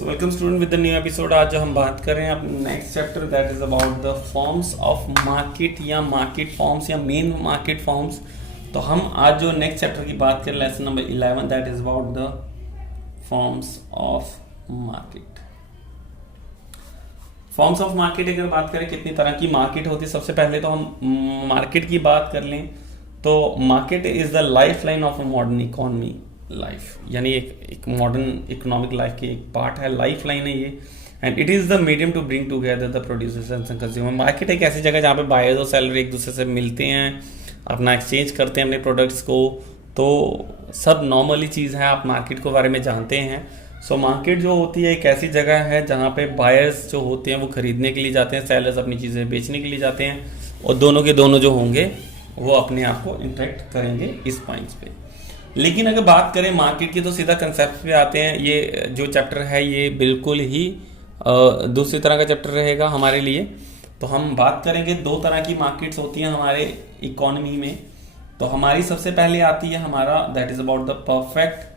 So welcome student with the new episode. आज जो हम बात कर रहे हैं अपने next chapter that is about the forms of market या मार्केट फॉर्म्स या मेन मार्केट फॉर्म्स। तो हम आज जो नेक्स्ट चैप्टर की बात करें lesson number 11 that is about the forms of market. Forms of market अगर बात करें कितनी तरह की मार्केट होती है, सबसे पहले तो हम मार्केट की बात कर लें तो market is the life line of a modern economy life, यानी एक मॉडर्न इकोनॉमिक लाइफ की एक पार्ट है, लाइफ लाइन है ये। And it is the medium to bring together the producers and consumer. Market एक ऐसी जगह जहाँ पे बायर्स और सेलर एक दूसरे से मिलते हैं, अपना एक्सचेंज करते हैं अपने प्रोडक्ट्स को। तो सब नॉर्मली चीज़ है, आप मार्केट के बारे में जानते हैं। सो मार्केट जो होती है एक ऐसी जगह है जहाँ पे बायर्स जो होते हैं वो खरीदने के लिए जाते हैं, सेलर्स अपनी चीज़ें बेचने के लिए जाते हैं, और दोनों के दोनों जो होंगे वो अपने आप को इंटरेक्ट करेंगे इस पॉइंट्स पे। लेकिन अगर बात करें मार्केट की तो सीधा कंसेप्ट पे आते हैं। ये जो चैप्टर है ये बिल्कुल ही दूसरी तरह का चैप्टर रहेगा हमारे लिए। तो हम बात करेंगे दो तरह की मार्केट्स होती हैं हमारे इकोनॉमी में। तो हमारी सबसे पहले आती है हमारा that is about the perfect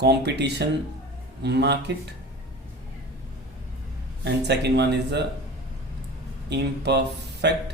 competition market and second one is the imperfect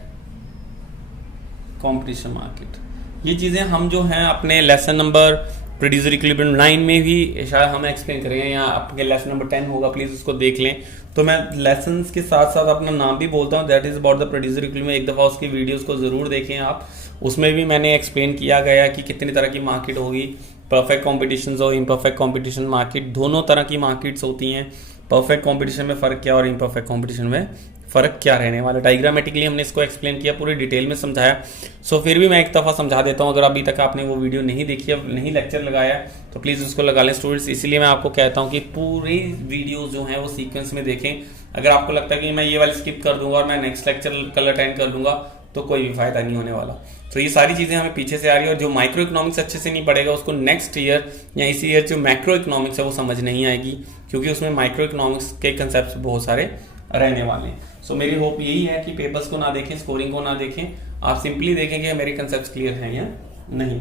competition market. ये चीज़ें हम जो हैं अपने लेसन नंबर प्रोड्यूसर इक्विलिब्रियम 9 में भी शायद हम एक्सप्लेन करेंगे, या आपके लेसन नंबर 10 होगा, प्लीज़ उसको देख लें। तो मैं लेसन्स के साथ साथ अपना नाम भी बोलता हूँ, that is about the producer equilibrium. एक दफ़ा उसकी वीडियोस को ज़रूर देखें आप, उसमें भी मैंने एक्सप्लेन किया गया कि कितनी तरह की मार्केट होगी, परफेक्ट कॉम्पिटिशन और इम्परफेक्ट कॉम्पिटिशन मार्केट, दोनों तरह की मार्केट्स होती हैं। परफेक्ट कॉम्पिटिशन में फ़र्क क्या और इम्परफेक्ट कॉम्पिटिशन में फ़र्क क्या रहने वाला, डायग्रामेटिकली हमने इसको एक्सप्लेन किया, पूरी डिटेल में समझाया। सो फिर भी मैं एक दफ़ा समझा देता हूँ, अगर अभी तक आपने वो वीडियो नहीं देखी है, नहीं लेक्चर लगाया तो प्लीज़ उसको लगा लें स्टूडेंट्स। इसीलिए मैं आपको कहता हूँ कि पूरी वीडियोस जो हैं वो सीक्वेंस में देखें। अगर आपको लगता है कि मैं ये वाली स्किप कर दूंगा और मैं नेक्स्ट लेक्चर कल अटेंड कर लूँगा तो कोई भी फायदा नहीं होने वाला। तो ये सारी चीज़ें हमें पीछे से आ रही है, और जो माइक्रो इकोनॉमिक्स अच्छे से नहीं पढ़ेगा उसको नेक्स्ट ईयर या इसी ईयर जो मैक्रो इकोनॉमिक्स है वो समझ नहीं आएगी, क्योंकि उसमें माइक्रो इकोनॉमिक्स के कंसेप्ट बहुत सारे रहने वाले हैं। सो मेरी होप यही है कि पेपर्स को ना देखें, स्कोरिंग को ना देखें, आप सिंपली देखें कि मेरे कंसेप्ट क्लियर हैं या नहीं।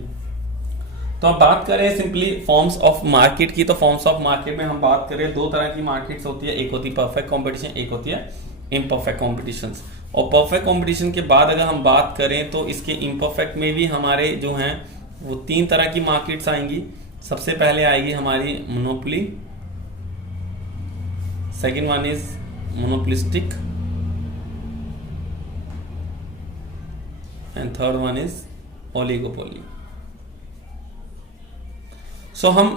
तो अब बात करें सिंपली फॉर्म्स ऑफ मार्केट की। तो फॉर्म्स ऑफ मार्केट में हम बात करें दो तरह की मार्केट्स होती है, एक होती है परफेक्ट कॉम्पिटिशन, एक होती है इम्परफेक्ट कॉम्पिटिशन। और परफेक्ट कॉम्पिटिशन के बाद अगर हम बात करें तो इसके इम्परफेक्ट में भी हमारे जो हैं वो तीन तरह की मार्केट्स आएंगी। सबसे पहले आएगी हमारी monopoly, second one is monopolistic and third one is oligopoly. So हम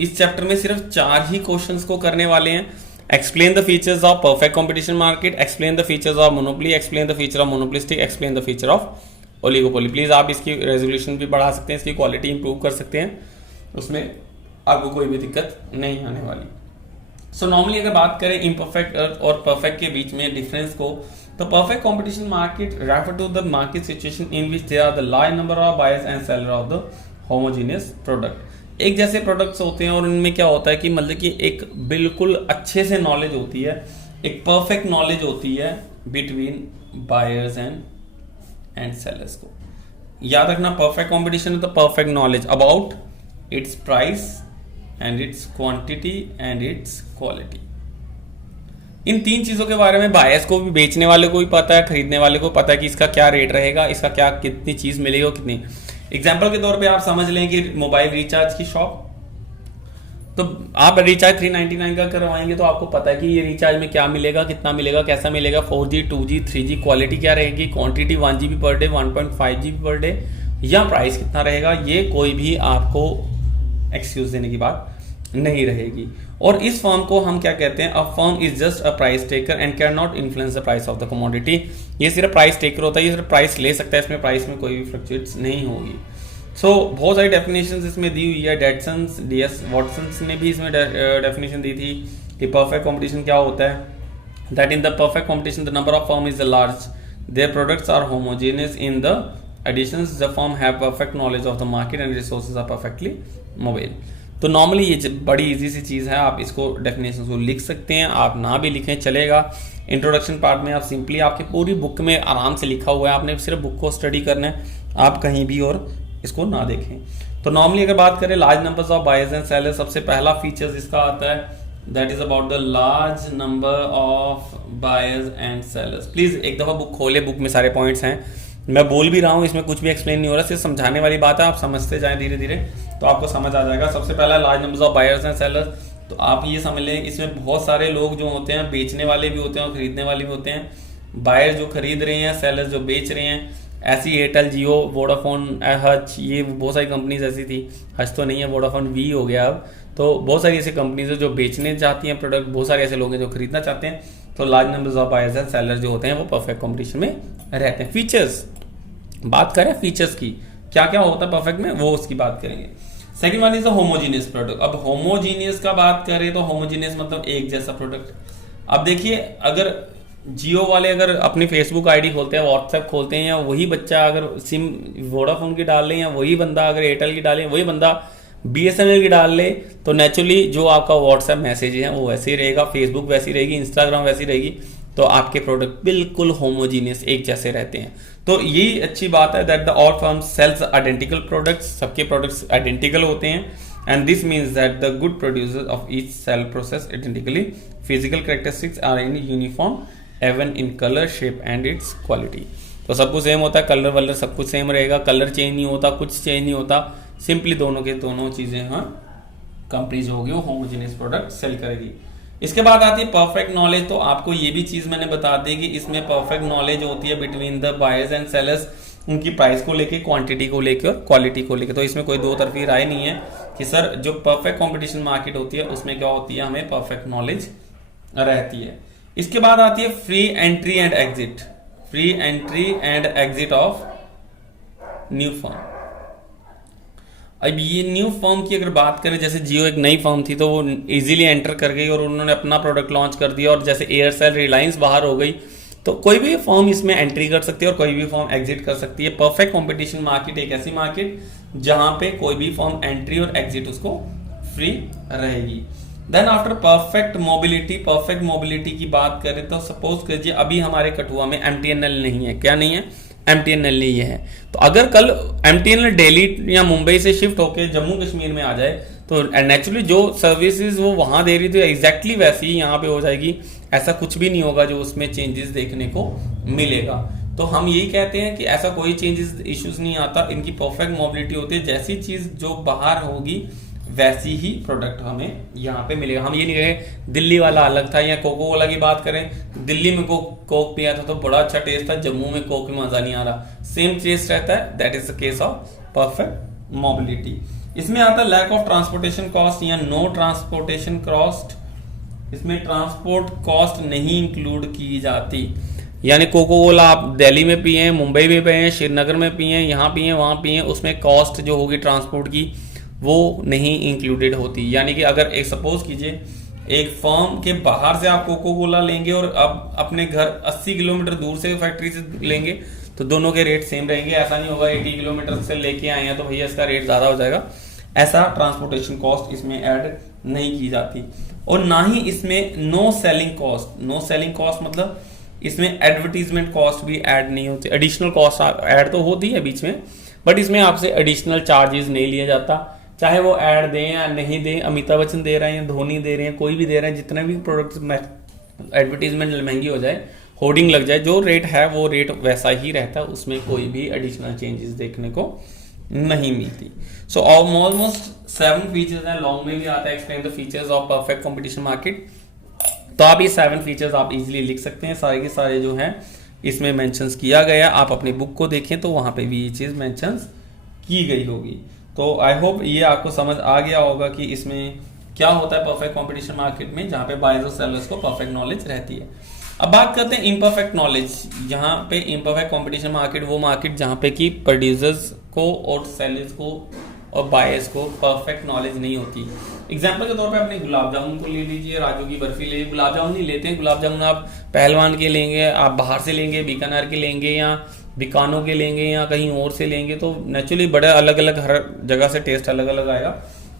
इस चैप्टर में सिर्फ 4 ही क्वेश्चंस को करने वाले हैं। Explain the features of perfect competition market, explain the features of monopoly, explain the feature of monopolistic, explain the feature of oligopoly. Please आप इसकी रेजोल्यूशन भी बढ़ा सकते हैं, इसकी क्वालिटी इंप्रूव कर सकते हैं, उसमें आपको कोई भी दिक्कत नहीं आने वाली। सो नॉर्मली अगर बात करें इम्परफेक्ट और परफेक्ट के बीच में डिफरेंस को, तो perfect competition market refer to the market situation in which there are the large number of buyers and seller of the homogeneous product. एक जैसे प्रोडक्ट्स होते हैं और उनमें क्या होता है कि मतलब कि एक बिल्कुल अच्छे से नॉलेज होती है, एक परफेक्ट नॉलेज होती है बिटवीन बायर्स एंड सेलर्स को। याद रखना परफेक्ट कंपटीशन है तो perfect knowledge about its price and its quantity and its quality. इन तीन चीजों के बारे में बायर्स को भी, बेचने वाले को भी पता है, खरीदने वाले को पता है कि इसका क्या रेट रहेगा, इसका क्या कितनी चीज मिलेगी और कितनी। एग्जाम्पल के तौर पे आप समझ लें कि मोबाइल रिचार्ज की शॉप, तो आप रिचार्ज 399 का करवाएंगे तो आपको पता है कि ये रिचार्ज में क्या मिलेगा, कितना मिलेगा, कैसा मिलेगा, 4G 2G 3G, क्वालिटी क्या रहेगी, quantity 1 GB per day, 1.5 GB per day, या प्राइस कितना रहेगा, ये कोई भी आपको एक्सक्यूज देने की बात नहीं रहेगी। और इस फर्म को हम क्या कहते हैं, a firm is just a price taker and can not influence the price of the commodity. ये सिर्फ प्राइस टेकर होता है, ये सिर्फ प्राइस ले सकता है, इसमें प्राइस में कोई भी फ्लक्चुएट्स नहीं होगी। सो बहुत सारी डेफिनेशंस इसमें दी हुई है, डेटसन्स DS वॉटसन्स ने भी इसमें डेफिनेशन दी थी कि परफेक्ट कॉम्पिटिशन क्या होता है। That in the perfect competition the number of firm is the large, their products are homogeneous in the additions the firm have perfect knowledge of the market and resources are perfectly mobile। तो normally ये बड़ी easy सी चीज़ है, आप इसको definition को लिख सकते हैं, आप ना भी लिखें चलेगा। इंट्रोडक्शन पार्ट में आप सिंपली, आपकी पूरी बुक में आराम से लिखा हुआ है, आपने सिर्फ बुक को स्टडी करना है, आप कहीं भी और इसको ना देखें। तो नॉर्मली अगर बात करें large numbers of buyers and sellers, सबसे पहला फीचर्स इसका आता है that is about the large number of buyers and sellers. Please एक दफा बुक खोले, बुक में सारे पॉइंट्स हैं, मैं बोल भी रहा हूँ, इसमें कुछ भी एक्सप्लेन नहीं हो रहा, सिर्फ समझाने वाली बात है, आप समझते जाएं धीरे धीरे तो आपको समझ आ जाएगा। सबसे पहला large numbers of buyers and sellers, तो आप ये समझ लें इसमें बहुत सारे लोग जो होते हैं, बेचने वाले भी होते हैं और खरीदने वाले भी होते हैं। बायर जो खरीद रहे हैं, सेलर्स जो बेच रहे हैं। ऐसी एयरटेल, जियो, वोडाफोन, हच, ये बहुत सारी कंपनीज ऐसी थी, हच तो नहीं है, वोडाफोन वी हो गया अब। तो बहुत सारी ऐसी कंपनीज है जो बेचने चाहती हैं प्रोडक्ट, बहुत सारे ऐसे लोग हैं जो खरीदना चाहते हैं। तो large numbers of buyers and sellers जो होते हैं वो परफेक्ट कंपटीशन में रहते हैं। फीचर्स, बात करें फीचर्स की, क्या क्या होता है परफेक्ट में, वो उसकी बात करेंगे। Second one is a homogeneous product. अब होमोजीनियस का बात करें तो होमोजीनियस मतलब एक जैसा प्रोडक्ट। अब देखिए, अगर जियो वाले अगर अपनी फेसबुक आईडी खोलते हैं, व्हाट्सएप खोलते हैं, या वही बच्चा अगर सिम वोडाफोन की डाल लें, या वही बंदा अगर एयरटेल की डालें, वही बंदा BSNL की डाल ले, तो नेचुरली जो आपका व्हाट्सएप मैसेज है वो वैसे ही रहेगा, फेसबुक वैसी रहेगी, इंस्टाग्राम वैसी रहेगी। तो आपके प्रोडक्ट बिल्कुल होमोजीनियस एक जैसे रहते हैं। तो यही अच्छी बात है that the all firms sells identical products, सबके प्रोडक्ट्स आइडेंटिकल होते हैं। And this means that the good producers of each sell process identically, physical characteristics are in uniform even in colour, shape and its quality. तो सब कुछ same होता है, colour वलर सब कुछ सेम रहेगा, कलर चेंज नहीं होता, कुछ चेंज नहीं होता, सिंपली दोनों के दोनों चीजें हाँ कंपनीज होगी वो होमोजेनियस प्रोडक्ट सेल करेगी। इसके बाद आती है परफेक्ट नॉलेज। तो आपको ये भी चीज मैंने बता दी कि इसमें परफेक्ट नॉलेज होती है between the buyers and sellers, उनकी प्राइस को लेके, क्वांटिटी को लेके और क्वालिटी को लेके। तो इसमें कोई दो तरफी राय नहीं है कि सर जो परफेक्ट कंपटीशन मार्केट होती है उसमें क्या होती है, हमें परफेक्ट नॉलेज रहती है। इसके बाद आती है free entry and exit, free entry and exit of new firm. अब ये न्यू फर्म की अगर बात करें, जैसे जियो एक नई फर्म थी तो वो इजीली एंटर कर गई और उन्होंने अपना प्रोडक्ट लॉन्च कर दिया, और जैसे एयरसेल, रिलायंस बाहर हो गई, तो कोई भी फर्म इसमें एंट्री कर सकती है और कोई भी फर्म एग्जिट कर सकती है। परफेक्ट कंपटीशन मार्केट एक ऐसी मार्केट जहां पे कोई भी फर्म एंट्री और एग्जिट उसको फ्री रहेगी। Then after perfect mobility, perfect mobility की बात करें तो सपोज कीजिए अभी हमारे कठुआ में MTNL नहीं है, क्या नहीं है, MTNL नहीं है। तो अगर कल MTNL दिल्ली या मुंबई से शिफ्ट होकर जम्मू कश्मीर में आ जाए तो नेचुरली जो सर्विसेज वो वहां दे रही थी एग्जैक्टली वैसी ही यहाँ पे हो जाएगी, ऐसा कुछ भी नहीं होगा जो उसमें चेंजेस देखने को मिलेगा। तो हम यही कहते हैं कि ऐसा कोई चेंजेस इश्यूज नहीं आता, इनकी परफेक्ट मोबिलिटी होती है, जैसी चीज जो बाहर होगी वैसी ही प्रोडक्ट हमें यहाँ पे मिलेगा। हम ये नहीं कहें दिल्ली वाला अलग था, या कोको कोला की बात करें, दिल्ली में कोक पिया था तो बड़ा अच्छा टेस्ट था, जम्मू में कोक में मजा नहीं आ रहा, सेम टेस्ट रहता है। That is the case of perfect mobility. इसमें आता है लैक ऑफ ट्रांसपोर्टेशन कॉस्ट या नो ट्रांसपोर्टेशन कॉस्ट। इसमें ट्रांसपोर्ट कॉस्ट नहीं इंक्लूड की जाती, यानी कोको कोला आप दिल्ली में पिए, मुंबई में पिए, श्रीनगर में पिए, यहाँ पिए, वहां पिए, उसमें कॉस्ट जो होगी ट्रांसपोर्ट की वो नहीं इंक्लूडेड होती। यानी कि अगर एक सपोज कीजिए एक फर्म के बाहर से आप कोको कोला लेंगे और अब अपने घर 80 किलोमीटर दूर से फैक्ट्री से लेंगे तो दोनों के रेट सेम रहेंगे। ऐसा नहीं होगा 80 किलोमीटर से लेके आए हैं तो भैया इसका रेट ज्यादा हो जाएगा, ऐसा ट्रांसपोर्टेशन कॉस्ट इसमें ऐड नहीं की जाती। और ना ही इसमें no selling cost, no selling cost मतलब इसमें एडवर्टीजमेंट कॉस्ट भी ऐड नहीं होती। एडिशनल कॉस्ट ऐड तो होती है बीच में, बट इसमें आपसे एडिशनल चार्जेस नहीं लिया जाता, चाहे वो ऐड दें या नहीं दें। अमिताभ बच्चन दे रहे हैं, धोनी दे रहे हैं, कोई भी दे रहे हैं, जितने भी प्रोडक्ट एडवर्टीजमेंट महंगी हो जाए, होर्डिंग लग जाए, जो रेट है वो रेट वैसा ही रहता है, उसमें कोई भी एडिशनल चेंजेस देखने को नहीं मिलती। सो ऑलमोस्ट 7 फीचर्स हैं, लॉन्ग में भी आता है explain the features of perfect competition market. तो आप ये 7 फीचर्स आप इजीली लिख सकते हैं, सारे के सारे जो हैं इसमें मेंशंस किया गया। आप अपनी बुक को देखें तो वहां पे भी ये चीज मेंशंस की गई होगी। तो आई होप ये आपको समझ आ गया होगा कि इसमें क्या होता है परफेक्ट कंपटीशन मार्केट में, जहां पे बायर्स और सेलर्स को परफेक्ट नॉलेज रहती है। अब बात करते हैं इम्परफेक्ट नॉलेज। यहाँ पे इम्परफेक्ट कंपटीशन मार्केट वो मार्केट जहाँ पे कि प्रोड्यूसर्स को और सेलर्स को और बायर्स को परफेक्ट नॉलेज नहीं होती। एग्जाम्पल के तौर पे अपने गुलाब जामुन को ले लीजिए, राजू की बर्फी ले, गुलाब जामुन नहीं लेते हैं, गुलाब जामुन आप पहलवान के लेंगे, आप बाहर से लेंगे, बीकानेर के लेंगे या बीकानो के लेंगे या कहीं और से लेंगे, तो नेचुरली बड़े अलग अलग हर जगह से टेस्ट अलग अलग आएगा।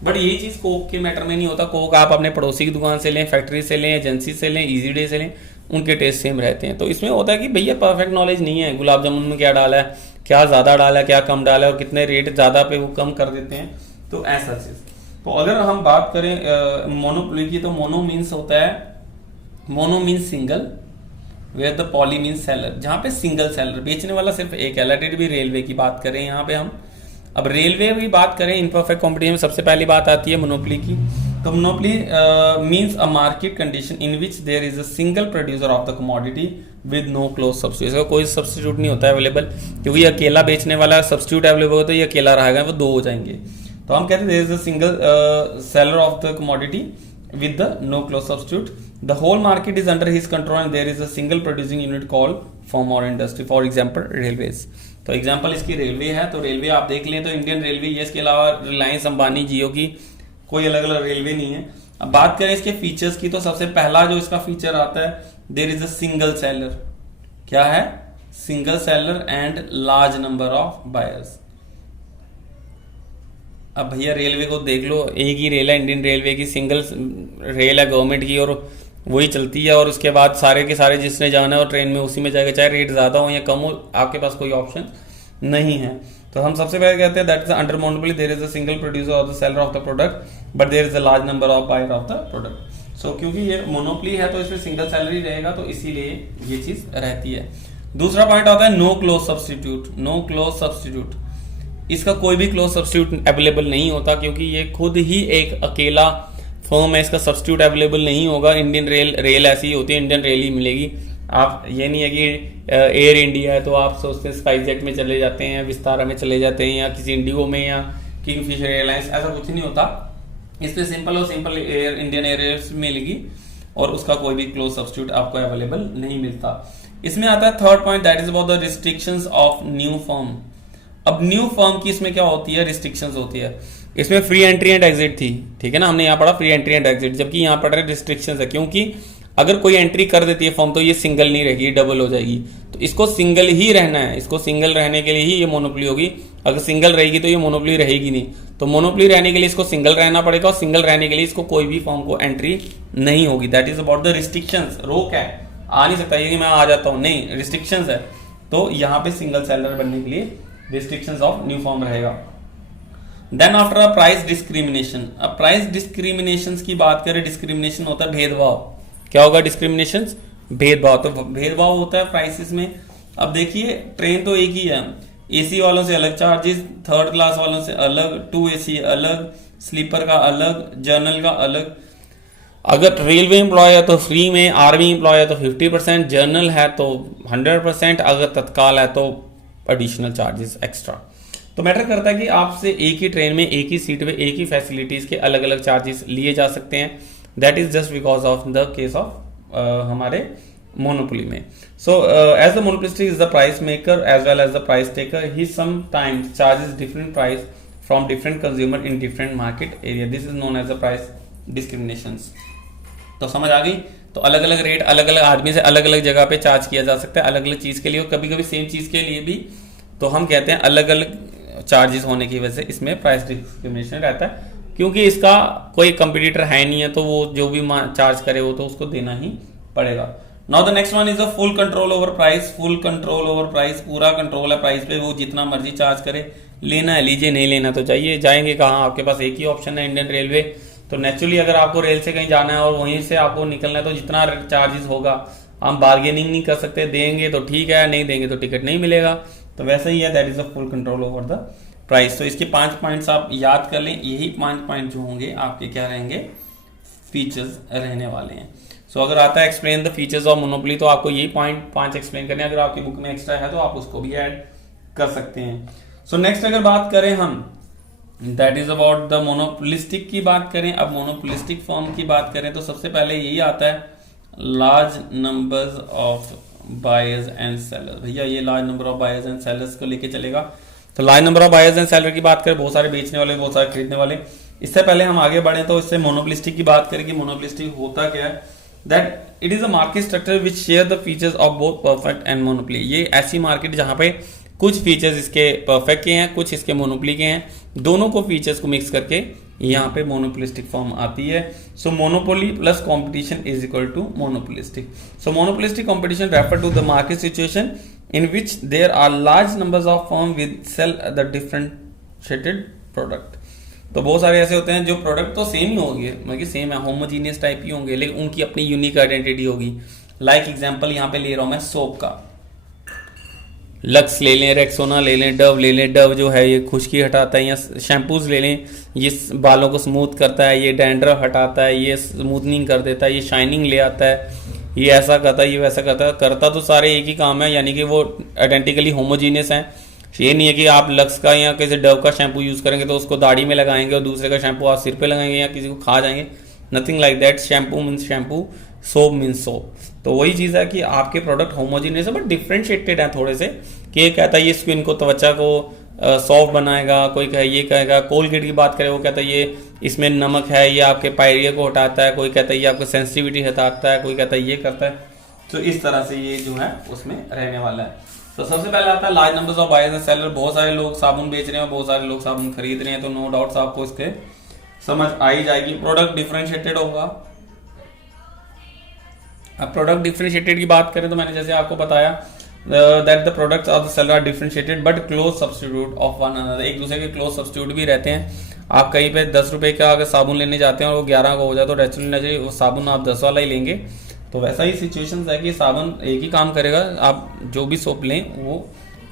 बट ये चीज कोक के मैटर में नहीं होता। कोक आप अपने पड़ोसी की दुकान से लें, फैक्ट्री से लें, एजेंसी से लें, इजी डे से लें, उनके टेस्ट सेम रहते हैं। तो इसमें होता है कि भैया परफेक्ट नॉलेज नहीं है, गुलाब जामुन में क्या डाला है, क्या ज़्यादा डाला है, क्या कम डाला है, और कितने रेट ज़्यादा पे वो कम कर देते हैं, तो ऐसा चीज़। तो अगर हम बात करें मोनोपोली की, तो मोनो मीन्स होता है, mono means single, where the poly means seller, जहाँ पे सिंगल सेलर, बेचने वाला सिर्फ एक है। लेट इट बी रेलवे की बात करें यहाँ पे हम। अब रेलवे की बात करें इनपरफेक्ट कॉम्पिटिशन में, सबसे पहली बात आती है मोनोपोली की। तो monopoly means a market condition in which there is a single producer of the commodity with no close substitute. इसका कोई सब्स्टिट्यूट नहीं होता है अवेलेबल, क्योंकि अकेला बेचने वाला सब्स्टिट्यूट अवेलेबल हो तो ये अकेला रहेगा, वो दो हो जाएंगे। तो हम कहते हैं there is a single seller of the commodity with the no close substitute. The whole market is under his control and there is a single producing unit called firm or industry. For example, railways. तो example इसकी railway है, तो railway आप देख लें तो Indian railway, ये इसके अलावा रिलायंस, अंबानी, जियो की कोई अलग अलग रेलवे नहीं है। अब बात करें इसके फीचर्स की, तो सबसे पहला जो इसका फीचर आता है, there is a single seller. क्या है? Single seller and large number of buyers. अब भैया रेलवे को देख लो, एक ही रेल है इंडियन रेलवे की, सिंगल रेल है गवर्नमेंट की, और वही चलती है, और उसके बाद सारे के सारे जिसने जाना है और ट्रेन में उसी में जाएगा, चाहे रेट ज़्यादा हो या कम हो, आपके पास कोई ऑप्शन नहीं है। तो हम सबसे पहले कहते हैं that is under monopoly there is a single producer of the seller of the product but there is a large number of buyer of the product. So क्योंकि ये मोनोपोली है तो इसमें सिंगल सेलर ही रहेगा, तो इसीलिए ये चीज़ रहती है। दूसरा पॉइंट आता है no close substitute. No close substitute, इसका कोई भी क्लोज सब्स्टिट्यूट अवेलेबल नहीं होता, क्योंकि ये खुद ही एक अकेला फर्म है, इसका सब्स्टिट्यूट अवेलेबल नहीं होगा। इंडियन रेल ऐसी होती है, इंडियन रेल ही मिलेगी। आप ये नहीं है कि एयर इंडिया है तो आप सोचते हैं स्पाइस जेट में चले जाते हैं, विस्तारा में चले जाते हैं, या किसी इंडिगो में, या किंगफिशर एयरलाइंस, ऐसा कुछ नहीं होता। इसमें सिंपल और सिंपल इंडियन एयरलाइंस मिलेगी और उसका कोई भी क्लोज सब्स्टिट्यूट आपको अवेलेबल नहीं मिलता। इसमें आता है third point, that is about the restrictions of new firm. अब न्यू फर्म की इसमें क्या होती है? रिस्ट्रिक्शंस होती है। इसमें फ्री एंट्री एंड एग्जिट थी, ठीक है ना, हमने यहाँ पढ़ा फ्री एंट्री एंड एग्जिट, जबकि यहाँ पढ़ रहे रिस्ट्रिक्शंस है, क्योंकि अगर कोई एंट्री कर देती है फर्म तो ये सिंगल नहीं रहेगी, डबल हो जाएगी। तो इसको सिंगल ही रहना है, इसको सिंगल रहने के लिए ही ये मोनोपोली होगी। अगर सिंगल रहेगी तो ये मोनोपोली रहेगी नहीं। तो मोनोपोली रहने के लिए इसको सिंगल रहना पड़ेगा, और सिंगल रहने के लिए इसको कोई भी फर्म को एंट्री नहीं होगी। That is about the restrictions. रोक है, आ नहीं सकता ये कि मैं आ जाता हूँ, नहीं, रिस्ट्रिक्शंस है। तो यहाँ पे सिंगल सेलर बनने के लिए रिस्ट्रिक्शंस ऑफ न्यू फॉर्म रहेगा। Then after a price discrimination. अब प्राइस डिस्क्रिमिनेशन की बात करें, डिस्क्रिमिनेशन होता है भेदभाव। क्या होगा डिस्क्रिमिनेशन? भेदभाव। तो भेदभाव होता है प्राइसेस में। अब देखिए ट्रेन तो एक ही है, एसी वालों से अलग चार्जेस, थर्ड क्लास वालों से अलग, 2 AC अलग, स्लीपर का अलग, जर्नल का अलग। अगर रेलवे एम्प्लॉय है तो फ्री में, आर्मी एम्प्लॉय है तो 50%, जर्नल है तो 100%, अगर तत्काल है तो एडिशनल चार्जेस एक्स्ट्रा। तो मैटर करता है कि आपसे एक ही ट्रेन में, एक ही सीट पे, एक ही फैसिलिटीज के अलग अलग चार्जेस लिए जा सकते हैं। That is just because of the case of हमारे मोनोपोली में। So as the monopolist is the price maker as well as the price taker, he sometimes charges different price from different consumer in different market area. This is known as the price discriminations. तो समझ आ गई? तो अलग अलग rate अलग अलग आदमी से अलग अलग जगह पे चार्ज किया जा सकता है, अलग अलग चीज के लिए, और कभी कभी सेम चीज के लिए भी। तो हम कहते हैं अलग अलग चार्जेस होने की वजह से इसमें प्राइस डिस्क्रिमिनेशन रहता है, क्योंकि इसका कोई कंपटीटर है नहीं है, तो वो जो भी चार्ज करे वो तो उसको देना ही पड़ेगा। Now the next one is a full control over price. Full control over price, पूरा कंट्रोल है प्राइस पे, वो जितना मर्जी चार्ज करे, लेना है लीजिए, नहीं लेना तो चाहिए। जाएंगे कहाँ? आपके पास एक ही ऑप्शन है, इंडियन रेलवे। तो नेचुरली अगर आपको रेल से कहीं जाना है और वहीं से आपको निकलना है तो जितना चार्जेस होगा, हम बार्गेनिंग नहीं कर सकते, देंगे तो ठीक है, नहीं देंगे तो टिकट नहीं मिलेगा। तो वैसा ही है, that is a full control over the price. तो इसके 5 पॉइंट्स आप याद कर लें, यही 5 पॉइंट जो होंगे आपके क्या रहेंगे? फीचर्स रहने वाले हैं। सो अगर आता है explain the features of monopoly, तो आपको यही पॉइंट 5 एक्सप्लेन करने हैं। अगर आपकी बुक में एक्स्ट्रा है तो आप उसको भी ऐड कर सकते हैं। सो नेक्स्ट अगर बात करें हम, that is about the monopolistic की बात करें। अब मोनोपोलिस्टिक फॉर्म की बात करें तो सबसे पहले यही आता है, large numbers of buyers and sellers. भैया ये large number of buyers and sellers को लेके चलेगा। तो large number of buyers and seller की बात करें, बहुत सारे बेचने वाले, बहुत सारे खरीदने वाले। इससे पहले हम आगे बढ़े तो इससे मोनोपोलिस्टिक की बात करें कि मोनोपोलिस्टिक होता क्या है। That it is a market structure which share the features of both perfect and monopoly. ये ऐसी मार्केट जहां पे कुछ फीचर्स इसके परफेक्ट के हैं, कुछ इसके मोनोपोली के हैं, दोनों को फीचर्स को मिक्स करके यहाँ पे मोनोपोलिस्टिक फॉर्म आती है। So monopoly plus competition is equal to monopolistic. So monopolistic competition refer to the market situation in which there are large numbers of firm with sell the differentiated product. तो बहुत सारे ऐसे होते हैं जो product तो सेम ही होंगे, मतलब सेम है, होमोजीनियस टाइप ही होंगे, लेकिन उनकी अपनी यूनिक आइडेंटिटी होगी। लाइक एग्जांपल यहाँ पे ले रहा हूँ मैं सोप का, लक्स ले लें, रेक्सोना ले लें, डव ले लें। डव जो है ये खुश्की हटाता है, या शैम्पूज ले लें, ये बालों को स्मूथ करता है, ये डैंड्रफ हटाता है, ये स्मूथनिंग कर देता है, ये शाइनिंग ले आता है, ये ऐसा करता है, ये वैसा करता है। करता तो सारे एक ही काम है, यानी कि वो आइडेंटिकली होमोजीनियस हैं। ये नहीं है कि आप लक्स का या किसी डव का शैम्पू यूज़ करेंगे तो उसको दाढ़ी में लगाएंगे और दूसरे का शैम्पू आप सिर पे लगाएंगे या किसी को खा जाएंगे। Nothing like that. Shampoo means shampoo, soap means soap. तो वही चीज़ है कि आपके प्रोडक्ट होमोजीनियस है बट डिफ्रेंशिएटेड है थोड़े से, कि ये कहता है ये स्किन को, त्वचा को सॉफ्ट बनाएगा, कोई कहे ये कहेगा। कोलगेट की बात करें, वो कहता है ये इसमें नमक है, ये आपके पायरिया को हटाता है, कोई कहता है ये आपको सेंसिटिविटी हटाता है, कोई कहता है ये करता है। तो इस तरह से ये जो है उसमें रहने वाला है। तो सबसे पहले आता है large numbers of buyers and seller. बहुत सारे लोग साबुन बेच रहे हैं, बहुत सारे लोग साबुन खरीद रहे हैं, तो नो डाउट्स आपको इसके समझ आ ही जाएगी। प्रोडक्ट डिफरेंशिएटेड होगा। अब प्रोडक्ट डिफरेंशिएटेड की बात करें तो मैंने जैसे आपको बताया that the products of the seller are differentiated but close substitute of one another. एक दूसरे के क्लोज सब्स्टिट्यूट भी रहते हैं। आप कहीं पे 10 रुपए का अगर साबुन लेने जाते हैं और वो 11 का हो जाए तो नेचुरली वो साबुन आप 10 वाला ही लेंगे। तो वैसा ही सिचुएशन है कि साबुन एक ही काम करेगा। आप जो भी सोप लें वो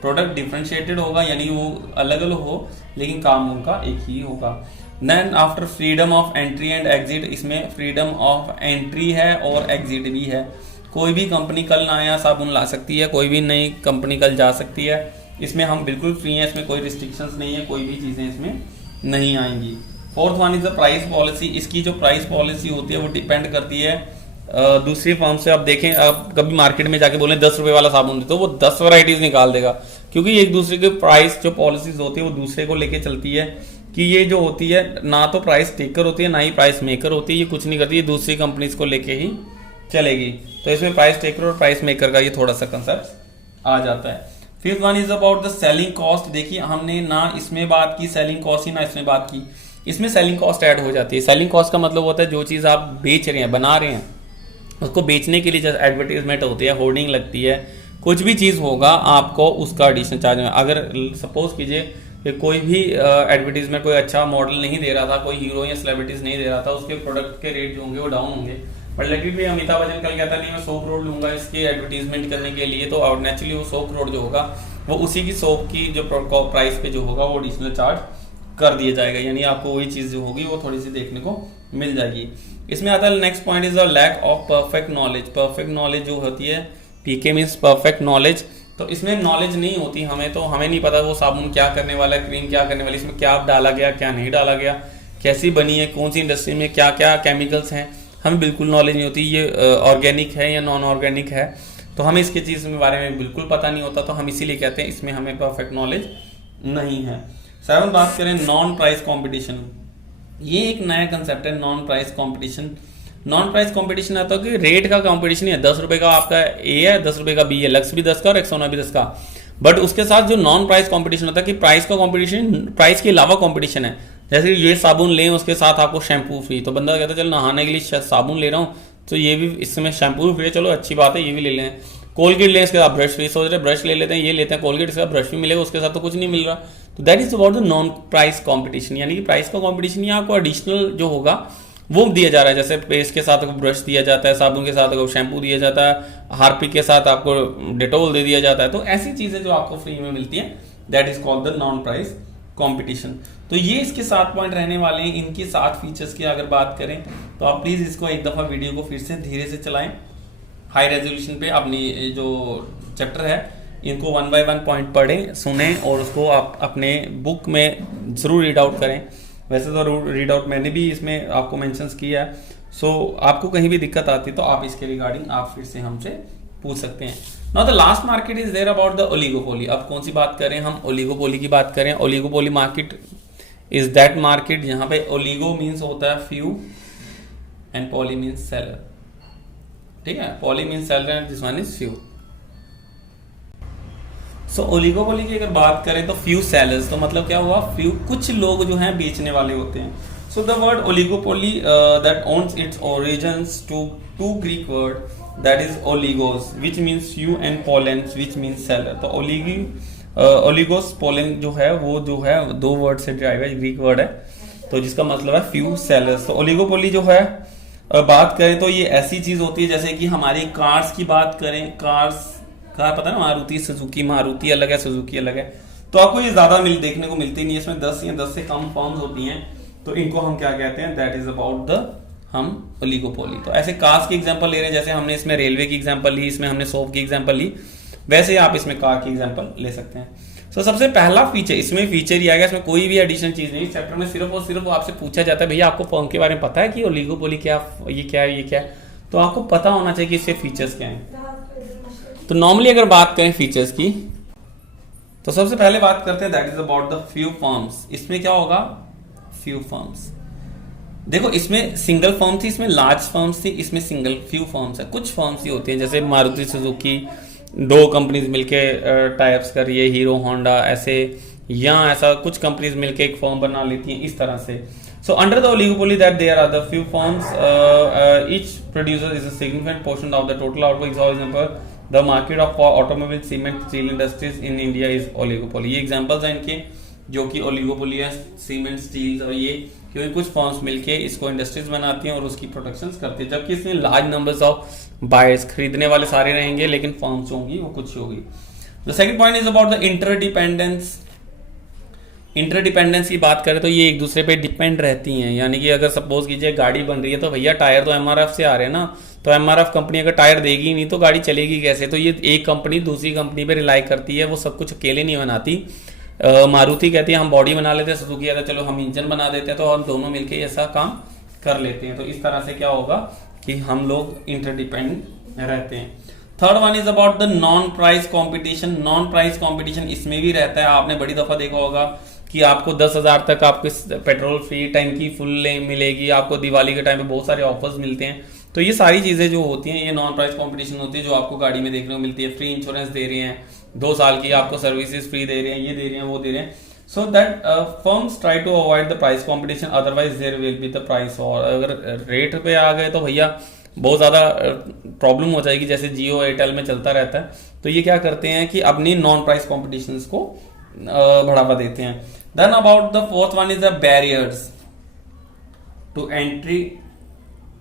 प्रोडक्ट डिफरेंशिएटेड होगा, यानी वो अलग अलग हो लेकिन काम उनका एक ही होगा। Then after freedom of entry and exit, इसमें फ्रीडम ऑफ एंट्री है और एग्जिट भी है। कोई भी कंपनी कल नया साबुन ला सकती है, कोई भी नई कंपनी कल जा सकती है। इसमें हम बिल्कुल फ्री हैं, इसमें कोई रिस्ट्रिक्शंस नहीं है, कोई भी चीज़ें इसमें नहीं आएंगी। Fourth one is the price policy. इसकी जो प्राइस पॉलिसी होती है वो डिपेंड करती है दूसरी फर्म से। आप देखें, आप कभी मार्केट में जाके बोलें 10 रुपए वाला साबुन दे, तो वो 10 वैरायटीज निकाल देगा, क्योंकि एक दूसरे के प्राइस जो पॉलिसीज होती है वो दूसरे को लेके चलती है। कि ये जो होती है ना तो प्राइस टेकर होती है ना ही प्राइस मेकर होती है, ये कुछ नहीं करती, ये दूसरी कंपनीज को लेके ही चलेगी। तो इसमें प्राइस टेकर और प्राइस मेकर का ये थोड़ा सा कंसेप्ट आ जाता है। Fifth one is about the selling cost. देखिए हमने ना इसमें बात की सेलिंग कॉस्ट की, ना इसमें बात की। इसमें सेलिंग कॉस्ट ऐड हो जाती है। सेलिंग कॉस्ट का मतलब होता है जो चीज़ आप बेच रहे हैं, बना रहे हैं, उसको बेचने के लिए जैसे एडवर्टीजमेंट होती है, होर्डिंग लगती है, कुछ भी चीज़ होगा आपको उसका एडिशनल चार्ज। अगर सपोज कीजिए कि कोई भी एडवर्टीजमेंट कोई अच्छा मॉडल नहीं दे रहा था, कोई हीरो या सेलिब्रिटीज नहीं दे रहा था, उसके प्रोडक्ट के रेट जो होंगे वो डाउन होंगे। बट लेकिन भी अमिताभ बच्चन कल कहता नहीं मैं 100 करोड़ लूंगा इसके एडवर्टीजमेंट करने के लिए, तो नेचुरली वो 100 करोड़ जो होगा वो उसी की सोप की जो प्राइस पे जो होगा वो एडिशनल चार्ज कर दिया जाएगा, यानी आपको वही चीज़ जो होगी वो थोड़ी सी देखने को मिल जाएगी। इसमें आता है next point is the lack of perfect knowledge. Perfect knowledge जो होती है, पीके मीन्स परफेक्ट नॉलेज। तो इसमें नॉलेज नहीं होती हमें, तो हमें नहीं पता वो साबुन क्या करने वाला है, क्रीम क्या करने वाली, इसमें क्या डाला गया क्या नहीं डाला गया, कैसी बनी है, कौन सी इंडस्ट्री में क्या क्या केमिकल्स हैं, हमें बिल्कुल नॉलेज नहीं होती। ये ऑर्गेनिक है या नॉन ऑर्गेनिक है, तो हमें इसकी चीज़ के बारे में बिल्कुल पता नहीं होता। तो हम इसीलिए कहते हैं इसमें हमें परफेक्ट नॉलेज नहीं है। 7 बात करें नॉन प्राइस कॉम्पिटिशन। ये एक नया कंसेप्ट है non price competition. Non price competition आता है कि रेट का कॉम्पिटिशन है। 10 रुपए का आपका ए है, 10 रुपए का बी है, लक्स भी 10 का और एक्सोना भी 10 का। बट उसके साथ जो नॉन प्राइस कॉम्पिटिशन होता है कि प्राइस का कॉम्पिटिशन, प्राइस के अलावा कॉम्पिटिशन है। जैसे ये साबुन लें उसके साथ आपको शैम्पू फ्री, तो बंदा कहता है चल नहाने के लिए साबुन ले रहा हूँ तो ये भी इसमें शैम्पू भी फ्री है, चलो अच्छी बात है ये भी ले लें। कोलगेट लें इसके साथ ब्रश फ्री, सोच रहे ब्रश ले लेते हैं, ये लेते हैं कोलगेट, इसके साथ ब्रश भी मिलेगा, उसके साथ तो कुछ नहीं मिल रहा। तो that is about the non price competition, यानी कि प्राइस का कॉम्पिटिशन या आपको एडिशनल जो होगा वो दिया जा रहा है। जैसे पेस्ट के साथ ब्रश दिया जाता है, साबुन के साथ शैम्पू दिया जाता है, हार्पिक के साथ आपको डेटोल दे दिया जाता है। तो ऐसी चीजें जो आपको फ्री में मिलती हैं that is called the non price competition. तो ये इसके 7 पॉइंट रहने वाले हैं। इनके 7 फीचर्स की अगर बात करें तो आप प्लीज इसको एक दफा वीडियो को फिर से धीरे से चलाएं, हाई रेजोल्यूशन पे अपनी जो चैप्टर है इनको 1 बाय 1 पॉइंट पढ़ें, सुने और उसको आप अपने बुक में जरूर रीड आउट करें। वैसे तो रीड आउट मैंने भी इसमें आपको मेंशंस किया है। सो आपको कहीं भी दिक्कत आती है तो आप इसके रिगार्डिंग आप फिर से हमसे पूछ सकते हैं। Now the last market is there about the oligopoly. अब कौन सी बात करें हम? ओलिगोपोली की बात करें। Oligopoly market is that market जहां पे ओलिगो मीन्स होता है few and poly means seller. ठीक है, poly means seller and this one is few. So oligopoly की अगर बात करें तो फ्यू सेलर्स, तो मतलब क्या हुआ, फ्यू कुछ लोग जो हैं बेचने वाले होते हैं। So the word oligopoly that owns its origins to two Greek word that is oligos, which means few, and pollens, which means seller. तो oligos पोलेन जो है वो जो है दो वर्ड से ड्राइव है, ग्रीक वर्ड है, तो जिसका मतलब है फ्यू सेलर्स। तो ओलिगोपोली जो है बात करें तो ये ऐसी चीज होती है जैसे कि हमारी कार्स की बात करें, कार्स कार पता है ना, मारुति सुजुकी, मारुति अलग है, सुजुकी अलग है, तो आपको ये ज्यादा देखने को मिलती नहीं है, इसमें 10 या 10 से कम फॉर्म्स होती हैं, तो इनको हम क्या कहते हैं, दैट इज अबाउट द हम ओलिगोपोली। तो ऐसे कार्स की एग्जांपल ले रहे हैं, जैसे हमने इसमें रेलवे की एग्जांपल ली, इसमें हमने सोप की एग्जांपल ली, वैसे आप इसमें कार की एग्जांपल ले सकते हैं। सो सबसे पहला फीचर, इसमें फीचर ही आएगा, इसमें कोई भी एडिशनल चीज नहीं, चैप्टर में सिर्फ और सिर्फ आपसे पूछा जाता है भैया आपको फर्म के बारे में पता है कि ओलिगोपोली क्या, ये क्या है, ये क्या है, तो आपको पता होना चाहिए कि इसके फीचर्स क्या हैं। तो नॉर्मली अगर बात करें फीचर्स की, तो सबसे पहले बात करते हैं that is about the few firms. इसमें क्या होगा, फ्यू फर्म्स। देखो इसमें सिंगल फर्म थी, इसमें लार्ज फर्म्स थी, इसमें सिंगल फ्यू फर्म्स है। कुछ फर्म्स ही होती हैं जैसे मारुति सुजुकी, दो कंपनीज मिलके टाइप्स कर रही है, हीरो होंडा ऐसे, या ऐसा कुछ कंपनीज मिलके एक फर्म बना लेती हैं, इस तरह से। So under the oligopoly that there are the few firms, each producer is a significant portion of the total output. Example the market of automobile, cement, steel industries in India is oligopoly. ये examples हैं इनके जो कि oligopoly है, cement, steel और ये, क्योंकि कुछ फर्म्स मिलके इसको इंडस्ट्रीज बनाती हैं और उसकी प्रोडक्शंस करती है, जबकि इसमें लार्ज नंबर्स ऑफ बायर्स, खरीदने वाले सारे रहेंगे लेकिन फर्म्स होंगी वो कुछ होगी। The second point is about the interdependence. Interdependence की बात करें तो ये एक दूसरे पे डिपेंड रहती हैं, यानी कि अगर सपोज कीजिए गाड़ी बन रही है तो भैया टायर तो एमआरएफ से आ रहे हैं ना, तो एमआरएफ कंपनी अगर टायर देगी नहीं तो गाड़ी चलेगी कैसे, तो ये एक कंपनी दूसरी कंपनी पे रिलाई करती है, वो सब कुछ अकेले नहीं बनाती। मारुति कहती है हम बॉडी बना लेते हैं, सुजुकी कहता है चलो हम इंजन बना देते हैं, तो हम दोनों मिलके ऐसा काम कर लेते हैं। तो इस तरह से क्या होगा कि हम लोग इंटरडिपेंडेंट रहते हैं। Third one is about the non price competition. Non price competition इसमें भी रहता है, आपने बड़ी दफा देखा होगा कि आपको 10,000 तक आपको पेट्रोल फ्री टैंकी फुल मिलेगी, आपको दिवाली के टाइम पे बहुत सारे ऑफर्स मिलते हैं, तो ये सारी चीजें जो होती हैं ये नॉन प्राइस कंपटीशन होती है, जो आपको गाड़ी में देखने को मिलती है। फ्री इंश्योरेंस दे रहे हैं, 2 साल की आपको सर्विसेज फ्री दे रहे हैं, ये दे रहे हैं, वो दे रहे हैं, so that firms try to avoid the price competition, otherwise there will be the price. और अगर रेट पे आ गए तो भैया बहुत ज्यादा प्रॉब्लम हो जाएगी, जैसे जियो एयरटेल में चलता रहता है, तो ये क्या करते हैं कि अपनी नॉन प्राइस कॉम्पिटिशन को बढ़ावा देते हैं। Then about the fourth one is the barriers to entry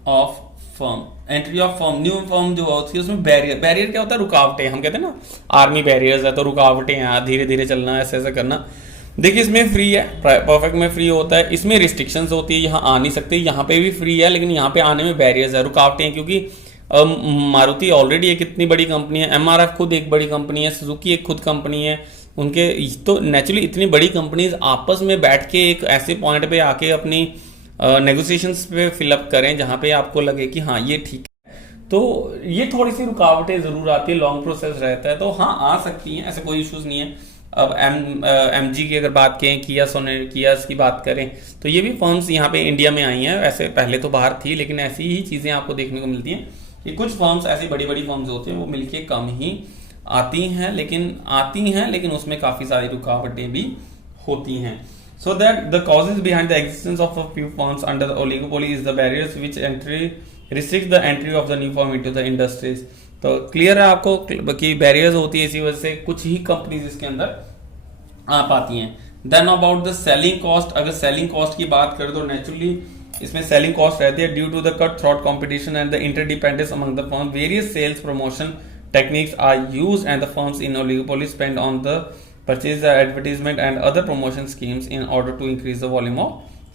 of firm. Entry of firm, new firm जो होती है उसमें बैरियर, बैरियर क्या होता है, रुकावटें। हम कहते हैं ना आर्मी बैरियर्स है, तो रुकावटें हैं, धीरे धीरे चलना, ऐसे ऐसे करना। देखिए इसमें फ्री है, परफेक्ट में फ्री होता है, इसमें रिस्ट्रिक्शंस होती है, यहाँ आ नहीं सकते, यहाँ पे भी फ्री है, लेकिन यहाँ पे आने में बैरियर्स है, रुकावटें हैं, क्योंकि मारुति ऑलरेडी एक इतनी बड़ी कंपनी है, एमआरएफ खुद एक बड़ी कंपनी है, सुजुकी एक खुद कंपनी है, उनके तो नेचुरली इतनी बड़ी कंपनीज आपस में बैठ के एक ऐसे पॉइंट पे आके अपनी नेगोशिएशंस पे फिलअप करें जहाँ पे आपको लगे कि हाँ ये ठीक है, तो ये थोड़ी सी रुकावटें जरूर आती है, लॉन्ग प्रोसेस रहता है, तो हाँ आ सकती हैं, ऐसे कोई इश्यूज नहीं है। अब एमजी की अगर बात करें, किया सोनेट, किया की बात करें, तो ये भी फर्म्स यहाँ पे इंडिया में आई हैं, वैसे पहले तो बाहर थी, लेकिन ऐसी ही चीजें आपको देखने को मिलती हैं कि कुछ फर्म्स ऐसी बड़ी बड़ी फर्म्स होती हैं वो मिलके कम ही आती हैं, लेकिन उसमें काफी सारी रुकावटें भी होती हैं। So that the causes behind the existence of a few firms under the oligopoly is the barriers which restrict the entry of the new firm into the industries। तो क्लियर है आपको कि बैरियर्स होती है, इसी वजह से कुछ ही कंपनीज इसके अंदर आ पाती हैं। Then about the selling cost, अगर सेलिंग कॉस्ट की बात करें तो नेचुरली इसमें सेलिंग कॉस्ट रहती है due to the cut throat competition and the interdependence among the firm. Various sales promotion techniques are used and the firms in oligopoly spend on the purchase the advertisement and other promotion schemes in order to increase the volume of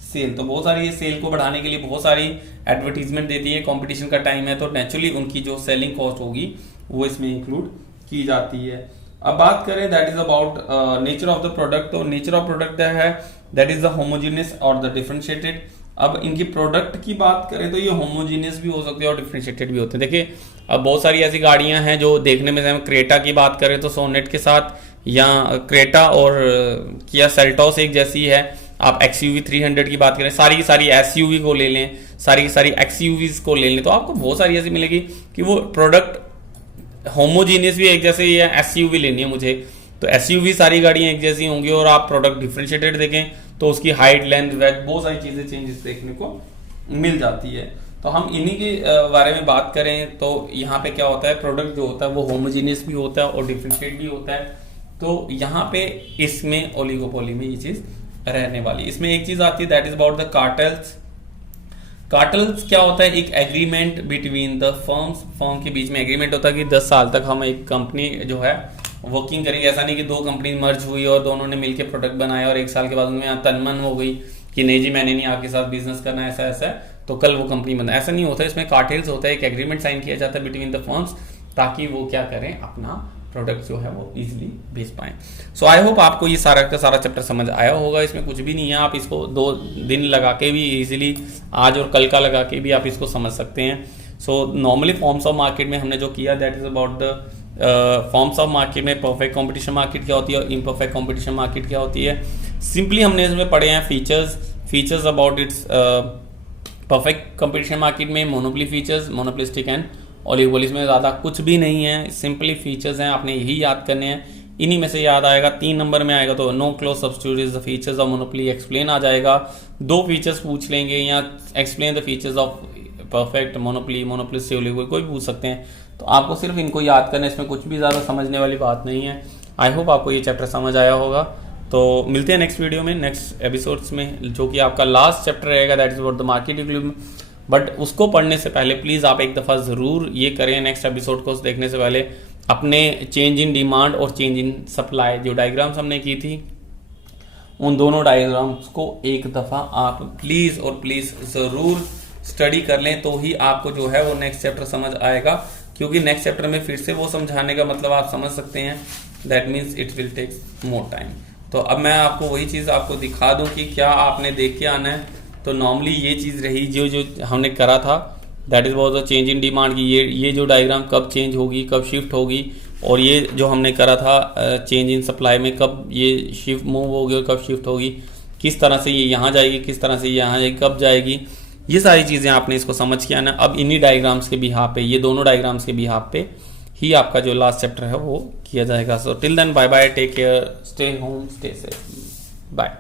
sale। तो बहुत सारी ये cell को बढ़ाने के लिए बहुत सारी एडवर्टीजमेंट देती है, कंपटीशन का टाइम है, तो नेचुरली उनकी जो सेलिंग कॉस्ट होगी वो इसमें इंक्लूड की जाती है। अब बात करें that is about nature of the product. तो नेचर ऑफ प्रोडक्ट है दैट इज द होमोजीनियस और द डिफरेंशिएटेड। अब इनकी प्रोडक्ट की बात करें तो ये होमोजीनियस भी हो सकते हैं और डिफरेंशिएटेड भी होते हैं। देखिए अब बहुत सारी ऐसी गाड़ियां हैं जो देखने में, हम क्रेटा की बात करें तो सोनेट के साथ, या क्रेटा और किया सेल्टॉस एक जैसी है। आप XUV 300 की बात करें, सारी की सारी SUV को ले लें, सारी की सारी XUVs को ले लें, तो आपको बहुत सारी ऐसी मिलेगी कि वो प्रोडक्ट होमोजीनियस भी एक जैसे ही है। SUV लेनी है मुझे तो SUV सारी गाड़ियां एक जैसी होंगी, और आप प्रोडक्ट डिफरेंशिएटेड देखें तो उसकी हाइट, लेंथ, वेथ, बहुत सारी चीजें चेंजेस देखने को मिल जाती है। तो हम इन्हीं के बारे में बात करें तो यहाँ पे क्या होता है, प्रोडक्ट जो होता है वो होमोजीनियस भी होता है और डिफरेंशिएट भी होता है। तो यहाँ पे इसमें ओलिगोपोली में ये चीज रहने वाली। इसमें एक चीज आती है that is about the cartels. Cartels क्या होता है, एक एग्रीमेंट बिटवीन द फर्म के बीच में एग्रीमेंट होता है कि 10 साल तक हम एक कंपनी जो है वर्किंग करेंगे। ऐसा नहीं कि दो कंपनी मर्ज हुई और दोनों ने मिलकर प्रोडक्ट बनाया और 1 साल के बाद उनमें तनमन हो गई कि नहीं जी मैंने नहीं आपके साथ बिजनेस करना, ऐसा ऐसा तो कल वो कंपनी बना, ऐसा नहीं होता है। इसमें कार्टेल्स होता है, एक एग्रीमेंट साइन किया जाता है बिटवीन द फर्म्स ताकि वो क्या करें, अपना प्रोडक्ट जो है वो इजीली बेच पाएं। सो आई होप आपको ये सारा का सारा चैप्टर समझ आया होगा। इसमें कुछ भी नहीं है, आप इसको 2 दिन लगा के भी इजीली, आज और कल का लगा के भी आप इसको समझ सकते हैं। So normally forms of market में हमने जो किया that is about the forms of market में परफेक्ट कंपटीशन मार्केट क्या होती है और इम्परफेक्ट कंपटीशन मार्केट क्या होती है। सिंपली हमने इसमें पढ़े हैं features about its perfect competition market में monopoly features, monopolistic and oligopoly में ज़्यादा कुछ भी नहीं है, सिंपली फीचर्स हैं, आपने यही याद करने हैं। इन्हीं में से याद आएगा। 3 नंबर में आएगा तो no close substitute is the features of monopoly explain आ जाएगा। 2 फीचर्स पूछ लेंगे या explain the features of perfect monopoly, monopolistic, oligopoly कोई पूछ सकते हैं। तो आपको सिर्फ इनको याद करना है, इसमें कुछ भी ज़्यादा समझने वाली बात नहीं है। आई होप आपको ये चैप्टर समझ आया होगा। तो मिलते हैं नेक्स्ट वीडियो में, नेक्स्ट एपिसोड्स में, जो कि आपका लास्ट चैप्टर रहेगा that is about the market equilibrium. But उसको पढ़ने से पहले प्लीज़ आप एक दफ़ा ज़रूर ये करें, नेक्स्ट एपिसोड को देखने से पहले अपने चेंज इन डिमांड और चेंज इन सप्लाई जो डायग्राम्स हमने की थी उन दोनों डायग्राम्स को एक दफ़ा आप प्लीज़ और प्लीज़ ज़रूर स्टडी कर लें, तो ही आपको जो है वो नेक्स्ट चैप्टर समझ आएगा। क्योंकि नेक्स्ट चैप्टर में फिर से वो समझाने का मतलब आप समझ सकते हैं, that means it will take more time. तो अब मैं आपको वही चीज़ आपको दिखा दूं कि क्या आपने देख के आना है। तो नॉर्मली ये चीज़ रही जो हमने करा था that is was the change in demand की ये जो डायग्राम कब चेंज होगी, कब शिफ्ट होगी, और ये जो हमने करा था चेंज इन सप्लाई में कब ये शिफ्ट मूव होगी और कब शिफ्ट होगी, किस तरह से ये यहाँ जाएगी, किस तरह से यहाँ जाएगी, कब जाएगी, ये सारी चीज़ें आपने इसको समझ के आना। अब इन्हीं डायग्राम्स के बिहाफ पे, ये दोनों डायग्राम्स के बिहाफ पे ही आपका जो लास्ट चैप्टर है वो किया जाएगा। So till then bye bye, take care, stay home, stay safe, bye.